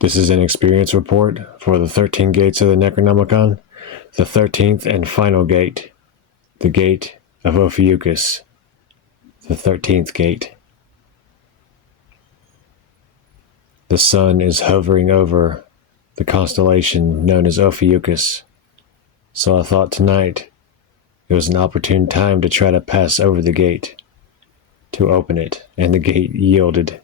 This is an experience report for the 13 gates of the Necronomicon, the 13th and final gate, the gate of Ophiuchus, the 13th gate. The sun is hovering over the constellation known as Ophiuchus, so I thought tonight it was an opportune time to try to pass over the gate, to open it, and the gate yielded.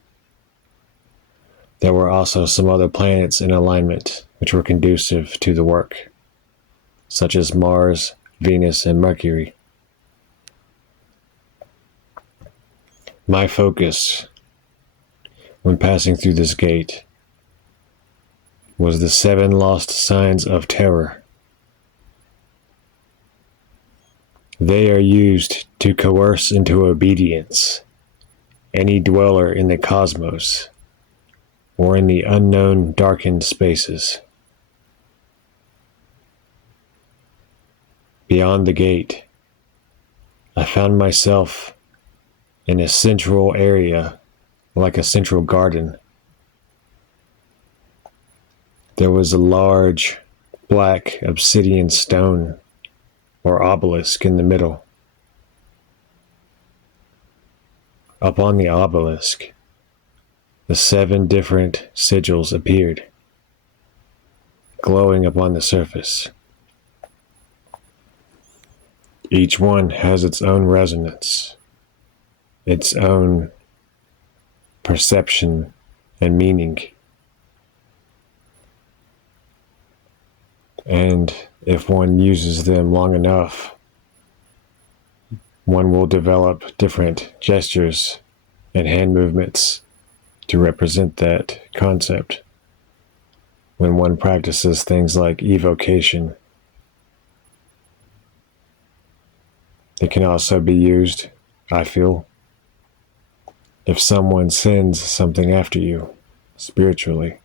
There were also some other planets in alignment which were conducive to the work, such as Mars, Venus, and Mercury. My focus, when passing through this gate, was the 7 lost signs of terror. They are used to coerce into obedience any dweller in the cosmos or in the unknown darkened spaces. Beyond the gate, I found myself in a central area, like a central garden. There was a large black obsidian stone or obelisk in the middle. Up on the obelisk, the 7 different sigils appeared, glowing upon the surface. Each one has its own resonance, its own perception and meaning. And if one uses them long enough, one will develop different gestures and hand movements to represent that concept when one practices things like evocation. It can also be used, I feel, if someone sends something after you spiritually.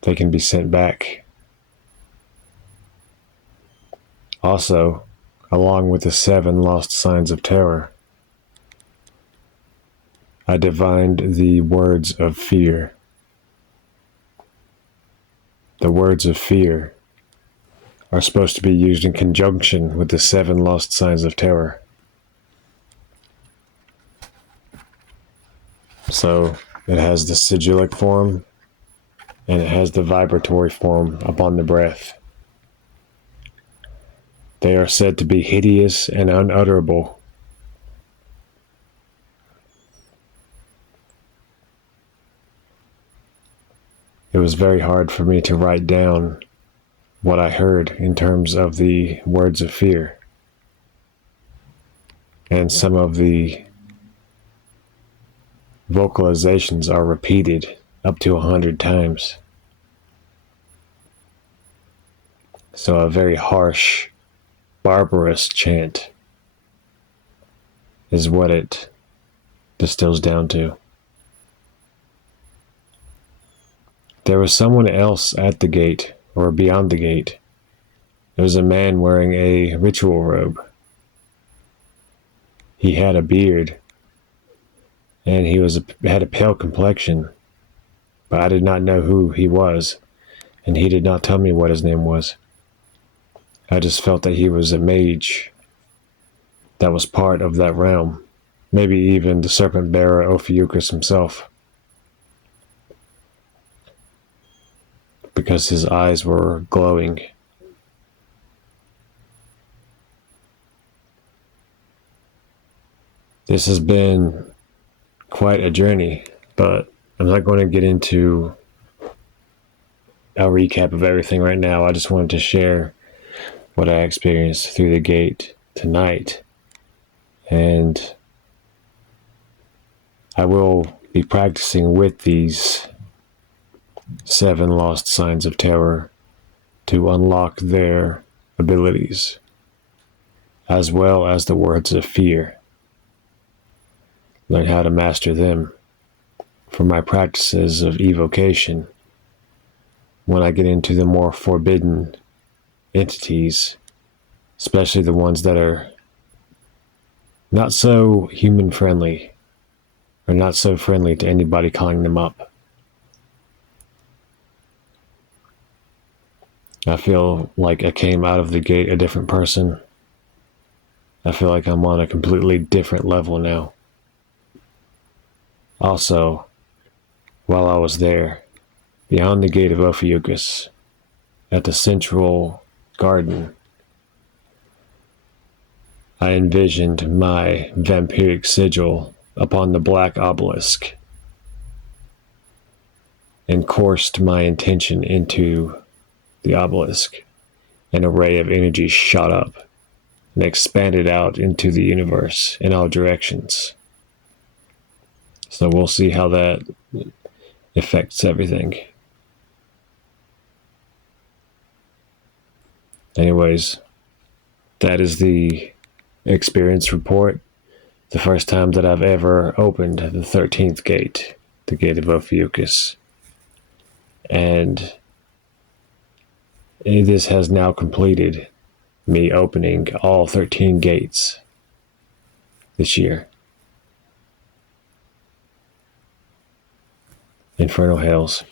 They can be sent back. Also, along with the 7 lost signs of terror, I divined the words of fear. The words of fear are supposed to be used in conjunction with the 7 lost signs of terror. So it has the sigillic form, and it has the vibratory form upon the breath. They are said to be hideous and unutterable. It was very hard for me to write down what I heard in terms of the words of fear. And some of the vocalizations are repeated up to 100 times. So a very harsh, barbarous chant is what it distills down to. There was someone else at the gate, or beyond the gate. There was a man wearing a ritual robe. He had a beard, and he had a pale complexion, but I did not know who he was, and he did not tell me what his name was. I just felt that he was a mage that was part of that realm, maybe even the serpent bearer Ophiuchus himself, because his eyes were glowing. This has been quite a journey, but I'm not going to get into a recap of everything right now. I just wanted to share what I experienced through the gate tonight. And I will be practicing with these 7 lost signs of terror to unlock their abilities, as well as the words of fear. Learn how to master them for my practices of evocation. When I get into the more forbidden entities, especially the ones that are not so human friendly, are not so friendly to anybody calling them up. I feel like I came out of the gate a different person. I feel like I'm on a completely different level now. Also, while I was there, beyond the gate of Ophiuchus, at the central garden, I envisioned my vampiric sigil upon the black obelisk and coursed my intention into the obelisk. An array of energy shot up and expanded out into the universe in all directions. So we'll see how that affects everything. Anyways, that is the experience report. The first time that I've ever opened the 13th gate, the gate of Ophiuchus. And this has now completed me opening all 13 gates this year. Infernal Hells.